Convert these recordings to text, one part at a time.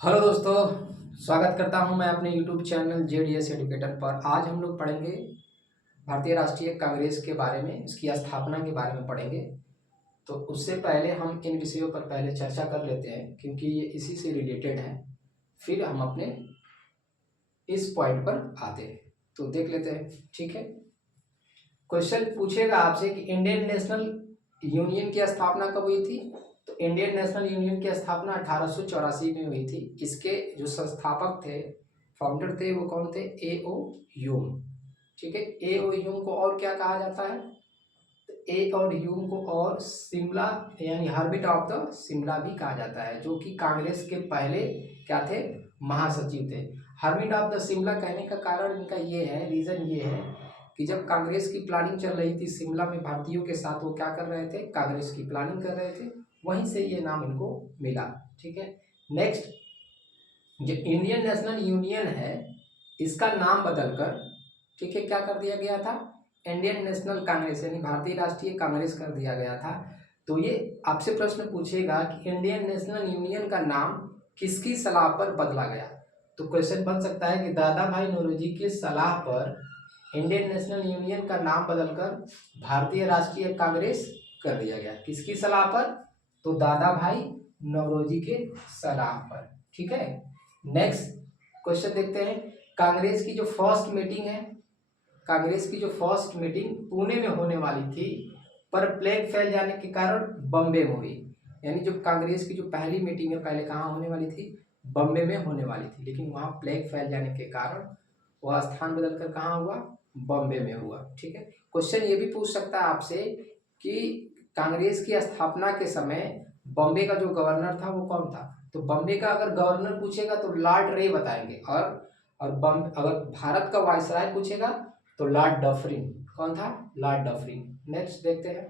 Hello दोस्तों, स्वागत करता हूं मैं अपने YouTube चैनल JDS एजुकेटर पर। आज हम लोग पढ़ेंगे भारतीय राष्ट्रीय कांग्रेस के बारे में, इसकी स्थापना के बारे में पढ़ेंगे। तो उससे पहले हम इन विषयों पर पहले चर्चा कर लेते हैं क्योंकि ये इसी से रिलेटेड है। फिर हम अपने इस पॉइंट पर आते हैं, तो देख लेते हैं। ठीक है, क्वेश्चन पूछेगा आपसे कि इंडियन नेशनल यूनियन की स्थापना कब हुई थी। तो इंडियन नेशनल यूनियन की स्थापना 1884 में हुई थी। इसके जो संस्थापक थे, फाउंडर थे, वो कौन थे? A.O. ह्यूम। ठीक है, A.O. ह्यूम को और क्या कहा जाता है? ए और ह्यूम को और शिमला यानी हर्बिट ऑफ द शिमला भी कहा जाता है, जो कि कांग्रेस के पहले क्या थे? महासचिव थे। हर्बिट ऑफ द शिमला कहने का कारण इनका ये है, रीजन ये है कि जब कांग्रेस की प्लानिंग चल रही थी शिमला में भारतीयों के साथ, वो क्या कर रहे थे? कांग्रेस की प्लानिंग कर रहे थे, वहीं से ये नाम इनको मिला। ठीक है, नेक्स्ट, जो इंडियन नेशनल यूनियन है, इसका नाम बदलकर, ठीक है, क्या कर दिया गया था? इंडियन नेशनल कांग्रेस यानी भारतीय राष्ट्रीय कांग्रेस कर दिया गया था। तो ये आपसे प्रश्न पूछेगा कि इंडियन नेशनल यूनियन का नाम किसकी सलाह पर बदला गया। तो क्वेश्चन बन सकता है कि दादा भाई नौरोजी की सलाह पर इंडियन नेशनल यूनियन का नाम बदलकर भारतीय राष्ट्रीय कांग्रेस कर दिया गया। किसकी सलाह पर? तो दादा भाई नौरोजी के सलाह पर। ठीक है, नेक्स्ट क्वेश्चन देखते हैं। कांग्रेस की जो फर्स्ट मीटिंग है, कांग्रेस की जो फर्स्ट मीटिंग पुणे में होने वाली थी, पर प्लेग फैल जाने के कारण बम्बे में हुई। यानी जो कांग्रेस की जो पहली मीटिंग है, पहले कहाँ होने वाली थी? बम्बे में होने वाली थी, लेकिन वहाँ प्लेग फैल जाने के कारण वह स्थान बदलकर कहाँ हुआ? बम्बे में हुआ। ठीक है, क्वेश्चन ये भी पूछ सकता है आपसे कि कांग्रेस की स्थापना के समय बम्बे का जो गवर्नर था वो कौन था। तो बम्बे का अगर गवर्नर पूछेगा तो लॉर्ड रे बताएंगे, और अगर भारत का वायसराय पूछेगा तो लॉर्ड डफरिन। कौन था? Lord Dufferin. नेक्स्ट देखते हैं,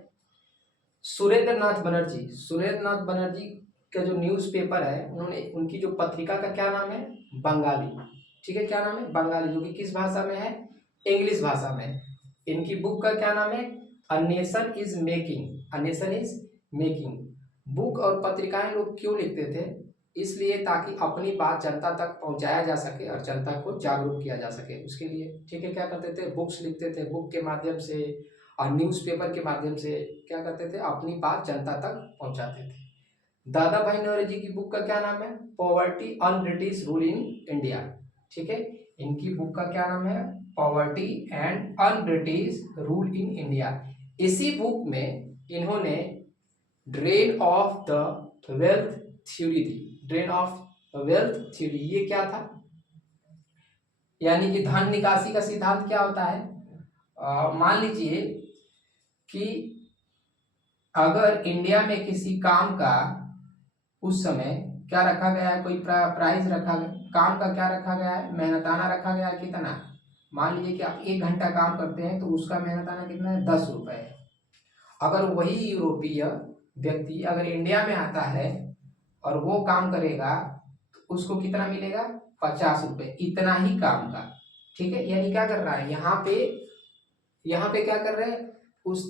सुरेंद्र नाथ बनर्जी। सुरेंद्र नाथ बनर्जी का जो न्यूज़पेपर है, उन्होंने उनकी जो पत्रिका का क्या नाम है? बंगाली। ठीक है, क्या नाम है? बंगाली, जो कि किस भाषा में है? इंग्लिश भाषा में। इनकी बुक का क्या नाम है? A nation is making. A nation is making. Book और पत्रिकाएं लोग क्यों लिखते थे? इसलिए ताकि अपनी बात जनता तक पहुंचाया जा सके और जनता को जागरूक किया जा सके, उसके लिए। ठीक है, क्या करते थे? बुक्स लिखते थे, बुक के माध्यम से और न्यूज़पेपर के माध्यम से क्या करते थे? अपनी बात जनता तक पहुंचाते थे। दादा भाई नौरोजी की बुक का क्या नाम है? Poverty un British rule in India. ठीक है, इनकी बुक का क्या नाम है? Poverty and un British rule in India. इसी बुक में इन्होंने drain of the wealth theory the. Drain of wealth theory, ये क्या था? यानी कि धन निकासी का सिद्धांत क्या होता है? मान लीजिए कि अगर इंडिया में किसी काम का उस समय क्या रखा गया है? कोई प्राइस रखा गया, काम का क्या रखा गया है? मेहनताना रखा गया है। कितना? मान लीजिए कि आप 1 घंटा काम करते हैं तो उसका मेहनताना कितना है? 10 रुपए है। अगर वही यूरोपीय व्यक्ति अगर इंडिया में आता है और वो काम करेगा तो उसको कितना मिलेगा? 50 रुपए, इतना ही काम का। ठीक है, यानी क्या कर रहा है यहाँ पे क्या कर रहे हैं? उस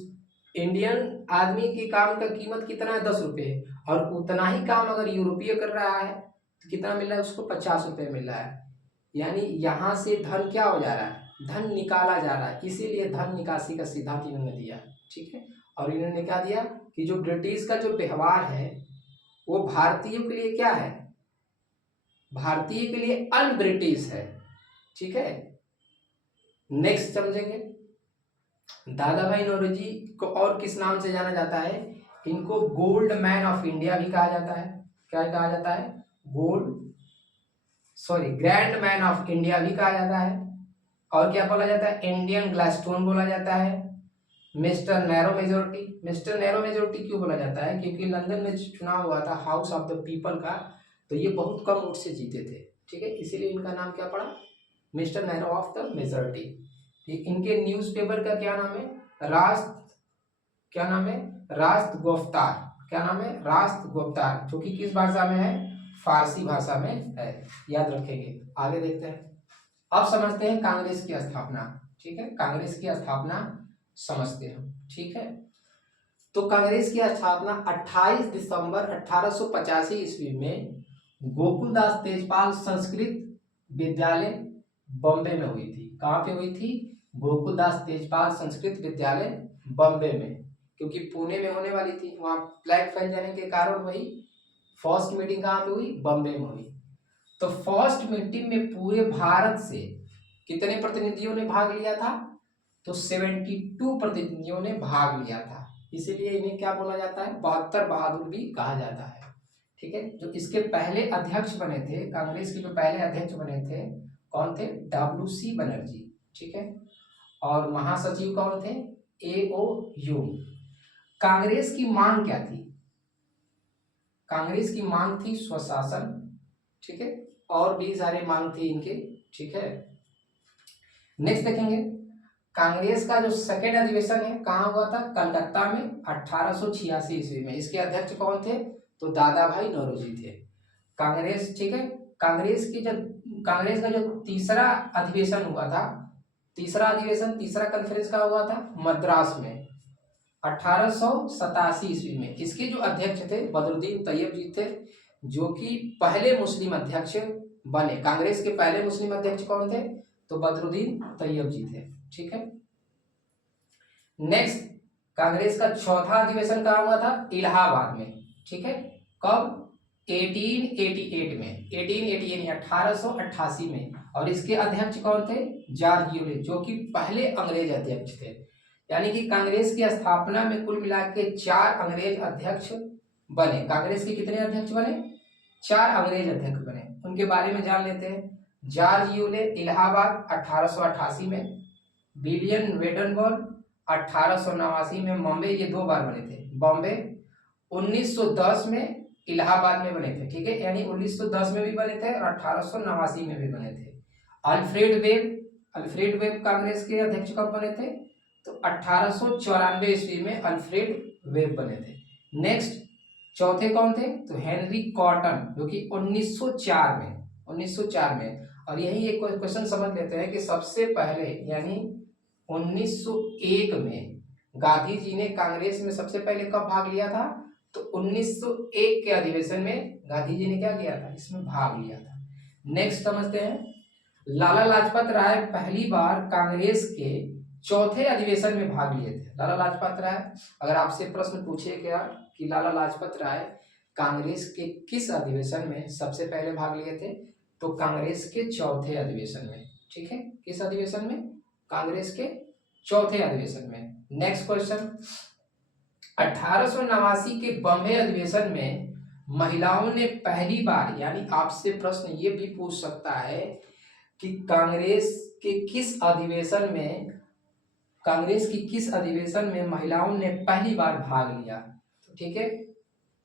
इंडियन आदमी के काम का कीमत कितना है? 10 रुपए। और उतना ही काम अगर यूरोपीय कर रहा है तो कितना मिल रहा है उसको? 50 रुपए मिल रहा है। यानी यहाँ से धन क्या हो जा रहा है? धन निकाला जा रहा है, इसीलिए धन निकासी का सिद्धांत इन्होंने दिया। ठीक है, और इन्होंने क्या दिया कि जो ब्रिटिश का जो व्यवहार है वो भारतीयों के लिए क्या है? भारतीय के लिए अन ब्रिटिश है। ठीक है, नेक्स्ट समझेंगे। दादा भाई नौरोजी को और किस नाम से जाना जाता है? इनको गोल्ड मैन ऑफ इंडिया भी कहा जाता है। क्या कहा जाता है? ग्रैंड मैन ऑफ इंडिया भी कहा जाता है। और क्या बोला जाता है? इंडियन ग्लासस्टोन बोला जाता है। Mister narrow majority. Mister narrow majority क्यों बोला जाता है? क्योंकि लंदन में चुनाव हुआ था हाउस ऑफ द पीपल का, तो ये बहुत कम वोट से जीते थे। ठीक है, इसीलिए इनका नाम क्या पड़ा? Mister narrow of the majority. ठीक, इनके न्यूज़पेपर का क्या नाम है? राष्ट्र, क्या नाम है? राष्ट्र गुफ्तार। क्या नाम है? राष्ट्र गुफ्तार, जो कि किस भाषा में है? फारसी भाषा में है, याद रखेंगे। आगे देखते हैं, अब समझते हैं कांग्रेस की स्थापना। ठीक है, कांग्रेस की स्थापना समझते हैं। ठीक है, तो कांग्रेस की स्थापना 28 दिसंबर 1885 ईस्वी में गोकुलदास तेजपाल संस्कृत विद्यालय बॉम्बे में हुई थी। कहाँ पे हुई थी? गोकुलदास तेजपाल संस्कृत विद्यालय बॉम्बे में, क्योंकि पुणे में होने वाली थी, वहाँ फ्लैग फैल जाने के कारण वही फर्स्ट मीटिंग कहाँ पे हुई? बॉम्बे में हुई। तो फर्स्ट मीटिंग में पूरे भारत से कितने प्रतिनिधियों ने भाग लिया था? तो 72 प्रतिनिधियों ने भाग लिया था, इसीलिए इन्हें क्या बोला जाता है? 72 बहादुर भी कहा जाता है। ठीक है। जो इसके पहले अध्यक्ष बने थे, कांग्रेस के जो पहले अध्यक्ष बने थे, कौन थे? WC बनर्जी। ठीक है। और महासचिव कौन थे? AO Hume. कांग्रेस की मांग क्या थी? कांग्रेस की मांग थी स्वशासन। ठीक है। और भी सारे मांग थी इनके। ठीक है। नेक्स्ट देखेंगे, कांग्रेस का जो सेकेंड अधिवेशन है कहाँ हुआ था? कलकत्ता में 1886 ईस्वी में। इसके अध्यक्ष कौन थे? तो दादा भाई नौरोजी थे। कांग्रेस, ठीक है, कांग्रेस का जो तीसरा अधिवेशन हुआ था, तीसरा कॉन्फ्रेंस का हुआ था मद्रास में 1887 ईस्वी में। इसके जो अध्यक्ष थे बदरुद्दीन तैयब जी थे, जो कि पहले मुस्लिम अध्यक्ष बने। कांग्रेस के पहले मुस्लिम अध्यक्ष कौन थे? तो बदरुद्दीन तैयब जी थे। ठीक है। नेक्स्ट, कांग्रेस का चौथा अधिवेशन कहाँ हुआ था? इलाहाबाद में। ठीक है। कब? 1888 में, 1888 में। और इसके अध्यक्ष कौन थे? जॉर्ज यूले, जो कि पहले अंग्रेज अध्यक्ष थे। यानी कि कांग्रेस की स्थापना में कुल मिला के 4 अंग्रेज अध्यक्ष बने। कांग्रेस के कितने अध्यक्ष बने? 4 अंग्रेज अध्यक्ष बने। उनके बारे में जान लेते हैं। जॉर्ज यूले इलाहाबाद 1888 में, विलियम वेडनबर्न 1889 में बॉम्बे, ये 2 बार बने थे। बॉम्बे 1910 में, इलाहाबाद में बने थे। ठीक है। यानी 1910 में भी बने थे और 1889 में भी बने थे। अल्फ्रेड वेब कांग्रेस के अध्यक्ष कब बने थे? तो 1894 ईस्वी में अल्फ्रेड वेब बने थे। नेक्स्ट, चौथे कौन थे? तो हेनरी कॉटन, जो कि 1904 में। और यही एक क्वेश्चन समझ लेते हैं कि सबसे पहले यानी 1901 में गांधी जी ने कांग्रेस में सबसे पहले कब भाग लिया था? तो 1901 के अधिवेशन में गांधी जी ने क्या किया था? इसमें भाग लिया था। नेक्स्ट समझते हैं, लाला लाजपत राय पहली बार कांग्रेस के चौथे अधिवेशन में भाग लिए थे। लाला लाजपत राय, अगर आपसे प्रश्न पूछे गया कि लाला लाजपत राय कांग्रेस के किस अधिवेशन में सबसे पहले भाग लिए थे, तो कांग्रेस के चौथे अधिवेशन में। ठीक है। किस अधिवेशन में? कांग्रेस के चौथे अधिवेशन में। नेक्स्ट क्वेश्चन, 1889 के बॉम्बे अधिवेशन में महिलाओं ने पहली बार, यानी आपसे प्रश्न ये भी पूछ सकता है कि कांग्रेस की किस अधिवेशन में महिलाओं ने पहली बार भाग लिया? तो ठीक है,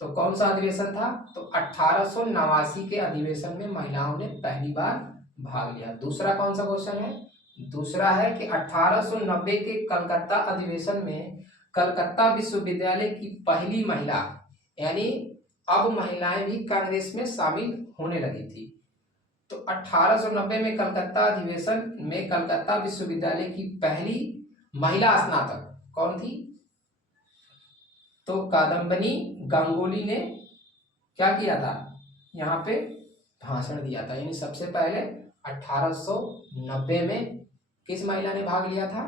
तो कौन सा अधिवेशन था? तो 1889 के अधिवेशन में महिलाओं ने पहली बार भाग लिया। दूसरा कौन सा क्वेश्चन है? दूसरा है कि 1890 के कलकत्ता अधिवेशन में कलकत्ता विश्वविद्यालय की पहली महिला, यानी अब महिलाएं भी कांग्रेस में शामिल होने लगी थी। तो 1890 में कलकत्ता अधिवेशन में कलकत्ता विश्वविद्यालय की पहली महिला स्नातक कौन थी? तो कादम्बिनी गांगुली ने क्या किया था? यहाँ पे भाषण दिया था। यानी सबसे पहले 1890 में किस महिला ने भाग लिया था?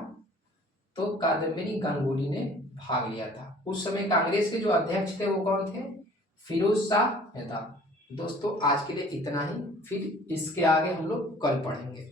तो कादम्बिनी गांगुली ने भाग लिया था। उस समय कांग्रेस के जो अध्यक्ष थे वो कौन थे? फिरोज शाह मेहता। दोस्तों आज के लिए इतना ही, फिर इसके आगे हम लोग कल पढ़ेंगे।